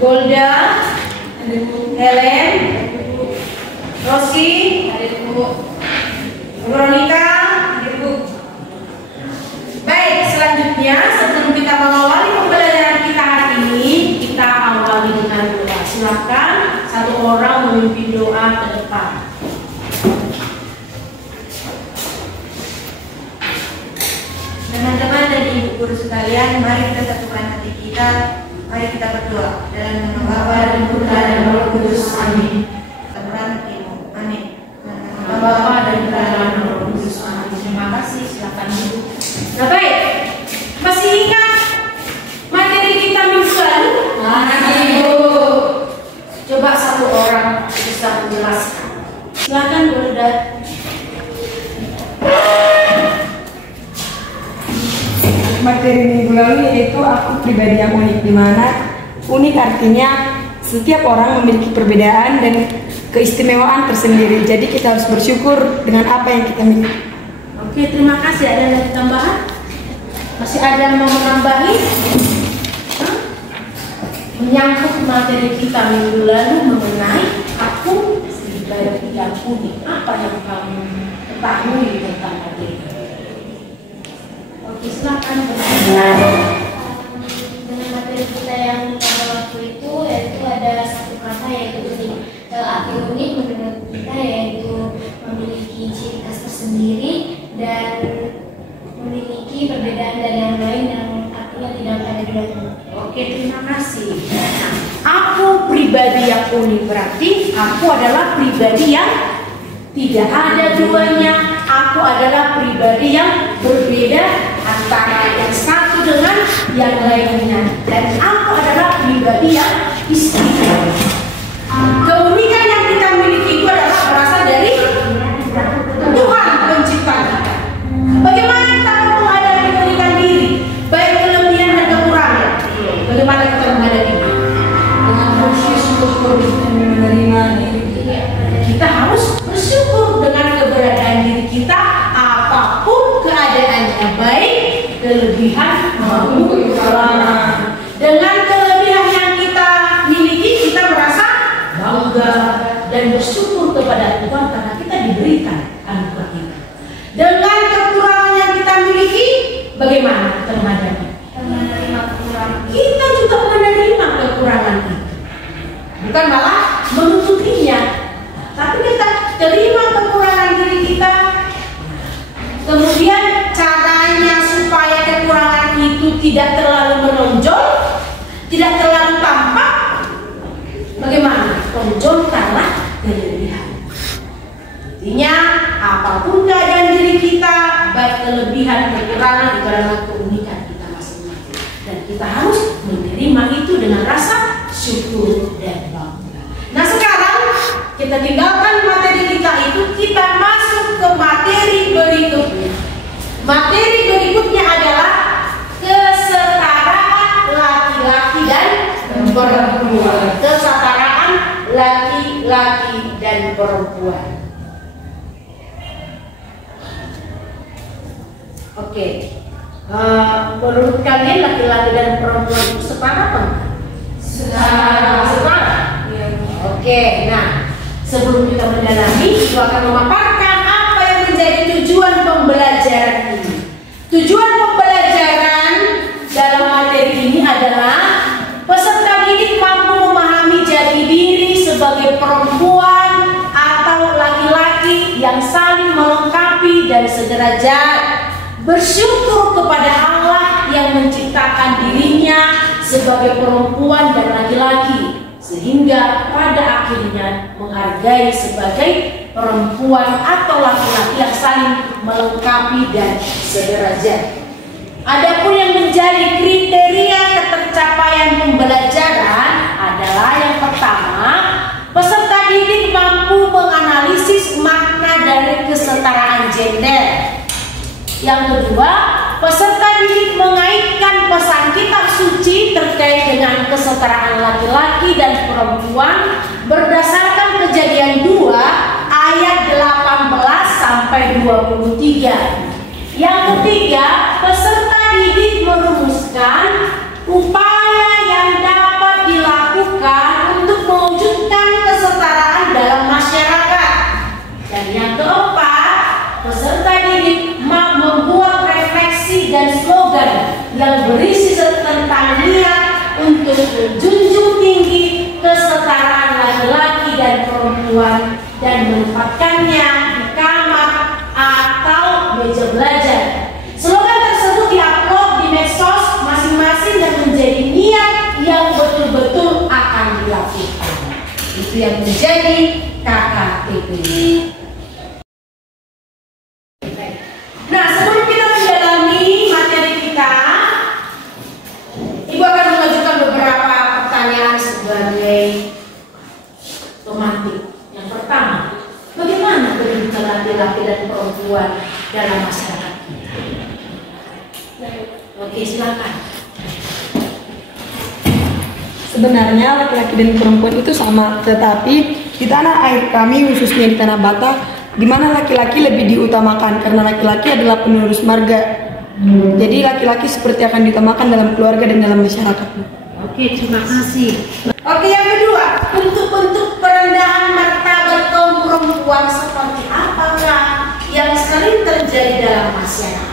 Golda, Helen, Rosi, Veronica. Baik, selanjutnya sebelum kita mengawali pembelajaran kita hari ini, kita awali dengan doa. Silakan satu orang memimpin doa ke depan. Teman-teman dan ibu guru sekalian, mari kita satukan hati kita. Mari kita berdoa dalam nama Bapa dan Putra dan Roh Kudus. Amin. Amin. Nama Bapa dan Putra dan Roh Kudus. Amin. Terima kasih. Silakan duduk. Nah, baik. Masih ingat materi kita minggu lalu? Ibu. Coba satu orang bisa menjelaskan. Silakan Golda. Materi minggu lalu yaitu aku pribadi yang unik, di mana unik artinya setiap orang memiliki perbedaan dan keistimewaan tersendiri. Jadi kita harus bersyukur dengan apa yang kita miliki. Oke, terima kasih. Ada lagi tambahan? Masih ada yang mau menambahi? Menyangkut materi kita minggu lalu mengenai aku pribadi yang unik. Apa yang kamu ketahui tentang materi? Oke, silakan. Dengan materi kita yang pada waktu itu, yaitu ada satu kata yaitu unik. Arti unik menurut kita yaitu memiliki ciri khas tersendiri dan memiliki perbedaan dari yang lain yang artinya tidak ada duanya. Oke, terima kasih. Nah, aku pribadi yang unik berarti aku adalah pribadi yang tidak ada duanya. Aku adalah pribadi yang berbeda antara yang satu dengan yang lainnya. Dan aku adalah pribadi yang istimewa. Keunikan yang kita miliki itu adalah berasal dari Tuhan pencipta kita. Bagaimana kita menghadapi keunikan diri, baik kelebihan dan kekurangan? Bagaimana kita menghadapinya? Dengan bersyukur dan menerima diri. Kita harus bersyukur dengan keberadaan diri kita, apapun keadaannya, baik kelebihan maupun kekurangan. Dengan kelebihan yang kita miliki, kita merasa bangga dan bersyukur kepada Tuhan karena kita diberikan anugerah kita. Dengan kekurangan yang kita miliki, bagaimana kita menghadapi? Menerima kekurangan. Kita juga menerima kekurangan kita, bukan malah menutupinya, tapi kita terima kekurangan diri kita. Kemudian caranya supaya kekurangan itu tidak terlalu menonjol, tidak terlalu tampak, bagaimana? Tonjolkanlah kelebihan. Intinya apapun keadaan diri kita, baik kelebihan, kekurangan, itu adalah keunikan kita masing-masing. Dan kita harus menerima itu dengan rasa syukur dan bangga. Nah, sekarang kita tinggalkan materi kita itu, kita masuk ke materi berikutnya. Materi berikutnya adalah kesetaraan laki-laki dan perempuan. Kesetaraan laki-laki dan perempuan. Oke. Menurut kalian laki-laki dan perempuan itu setara apa? Setara. Oke, nah sebelum kita mendalami, itu akan memaparkan apa yang menjadi tujuan pembelajaran ini. Tujuan pembelajaran dalam materi ini adalah peserta didik mampu memahami jati diri sebagai perempuan atau laki-laki yang saling melengkapi dan sederajat, bersyukur kepada Allah yang menciptakan dirinya sebagai perempuan dan laki-laki, sehingga pada akhirnya menghargai sebagai perempuan atau laki-laki yang saling melengkapi dan sederajat. Adapun yang menjadi kriteria ketercapaian pembelajaran adalah yang pertama, peserta didik mampu menganalisis makna dari kesetaraan gender. Yang kedua, peserta didik mengaitkan pesan kitab suci terkait dengan kesetaraan laki-laki dan perempuan berdasarkan Kejadian 2 ayat 18 sampai 23. Yang ketiga, peserta didik merumuskan upaya yang dapat dilakukan itu yang menjadi KKTP. Nah, sebelum kita mendalami materi kita, Ibu akan mengajukan beberapa pertanyaan sebagai pemantik. Yang pertama, bagaimana pendidikan laki-laki dan perempuan dalam masyarakat kita? Oke, silakan. Sebenarnya laki-laki dan perempuan itu sama, tetapi di tanah air kami khususnya di Tanah Batak, di mana laki-laki lebih diutamakan karena laki-laki adalah penerus marga. Jadi laki-laki seperti akan diutamakan dalam keluarga dan dalam masyarakat. Oke, terima kasih. Oke, yang kedua, bentuk-bentuk perendahan martabat kaum perempuan seperti apakah yang sering terjadi dalam masyarakat?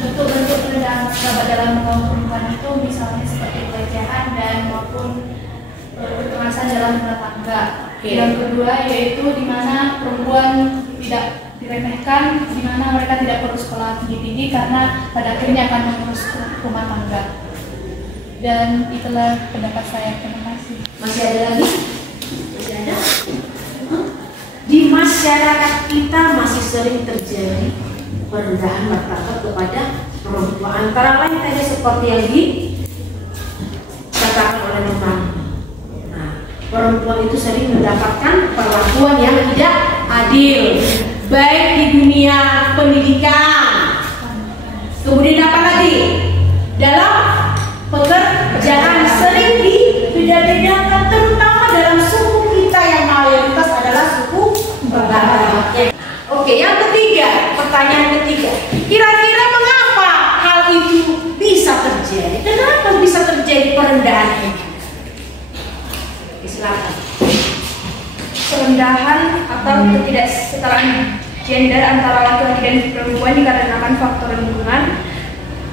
Bentuk-bentuk perendahan martabat dalam kaum perempuan itu misalnya seperti pelecehan dan maupun kekerasan dalam rumah tangga. Yang kedua yaitu di mana perempuan tidak diremehkan, di mana mereka tidak perlu sekolah tinggi-tinggi karena pada akhirnya akan mengurus rumah tangga. Dan itulah pendapat saya. Terima kasih. Masih ada lagi? Masih ada? Di masyarakat kita masih sering terjadi perendahan martabat kepada perempuan. Antara lain tadi seperti yang dikatakan oleh teman. Nah, perempuan itu sering mendapatkan perlakuan yang tidak adil, baik di dunia pendidikan, kemudian apa lagi? Dalam pekerjaan sering dibeda-bedakan, terutama dalam suku kita yang mayoritas adalah suku Batak. Oke, yang ketiga, pertanyaan ketiga, kira-kira mengapa hal itu bisa terjadi? Kenapa bisa terjadi perendahan ini? Silakan. Perendahan atau ketidaksetaraan gender antara laki-laki dan perempuan dikarenakan faktor lingkungan,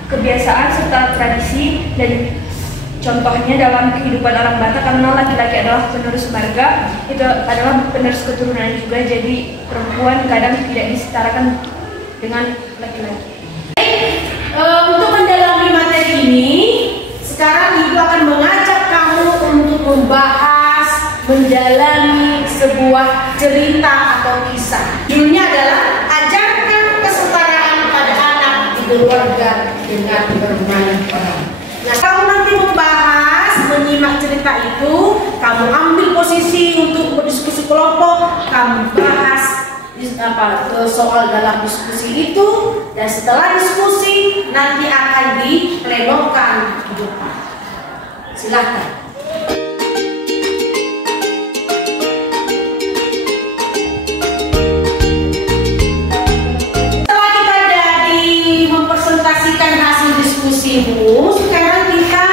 kebiasaan serta tradisi, dan contohnya dalam kehidupan orang Batak karena laki-laki adalah penerus marga, itu adalah penerus keturunan juga, jadi perempuan kadang tidak disetarakan dengan laki-laki. Untuk mendalami materi ini, sekarang Ibu akan mengajak kamu untuk membahas, mendalami sebuah cerita atau kisah. Judulnya adalah ajarkan kesetaraan pada anak di keluarga dengan bermain peran. Nah, kamu nanti membahas, menyimak cerita itu, kamu ambil posisi untuk berdiskusi kelompok, kamu bahas soal dalam diskusi itu, dan setelah diskusi nanti akan diplenokan di depan. Silakan. Setelah kita jadi mempresentasikan hasil diskusimu, sekarang kita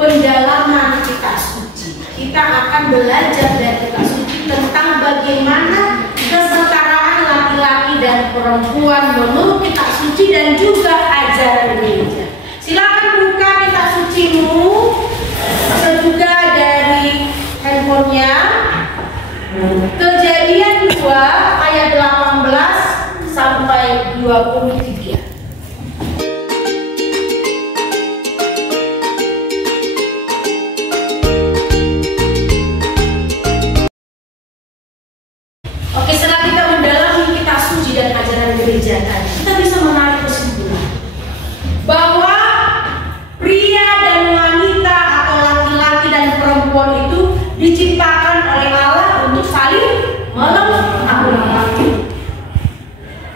pendalaman kitab suci. Kita akan belajar dari kitab suci tentang bagaimana kesetaraan laki-laki dan perempuan menurut kitab suci dan juga ajaran gereja. Silakan buka kitab sucimu atau juga dari handphonenya. Kejadian 2 ayat 18 sampai 23. Oke, setelah kita mendalami kitab suci dan ajaran gereja tadi, kita bisa menarik kesimpulan bahwa pria dan wanita atau laki-laki dan perempuan itu diciptakan oleh Allah untuk saling melengkapi.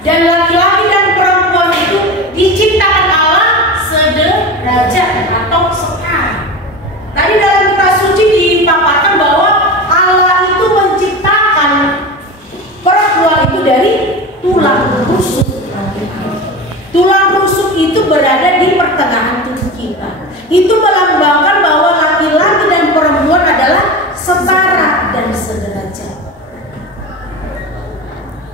Dan laki-laki dan perempuan itu diciptakan Allah sederajat atau setara. Tadi dalam kitab suci dipaparkan bahwa Allah itu menciptakan perempuan itu dari tulang rusuk. Tulang rusuk itu berada di pertengahan tubuh kita. Itu melambangkan bahwa laki-laki dan perempuan adalah setara dan sederajat.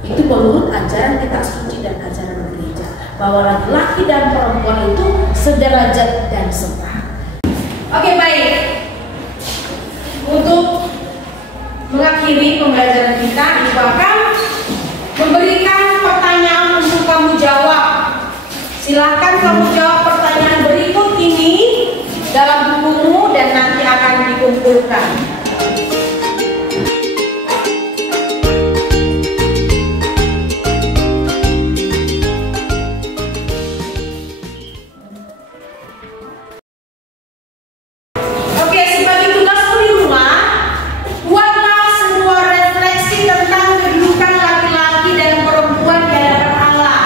Itu menurut ajaran kitab suci dan ajaran gereja, bahwa laki-laki dan perempuan itu sederajat dan setara. Oke, baik. Untuk mengakhiri pembelajaran kita, Ibu akan memberikan pertanyaan untuk kamu jawab. Silakan kamu jawab pertanyaan berikut ini dalam bukumu dan nanti akan salurkan. Oke, sebagai tugasmu di rumah, buatlah sebuah refleksi tentang kedudukan laki-laki dan perempuan di hadapan Allah.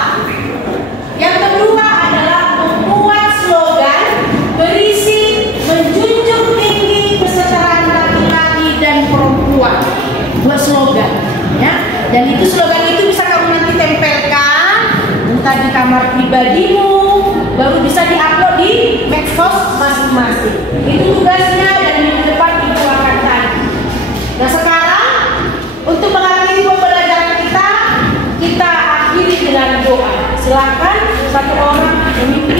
Yang kedua adalah membuat slogan berisi menjunjung tinggi kesetaraan laki-laki dan perempuan. Buat slogan, ya. Dan itu slogan itu bisa kamu nanti tempelkan entah di kamar pribadimu, baru bisa diupload di medsos masing-masing. Itu tugasnya dan minggu depan ibu akan tanya. Nah sekarang untuk mengakhiri pembelajaran kita akhiri dengan doa. Silakan satu orang memimpin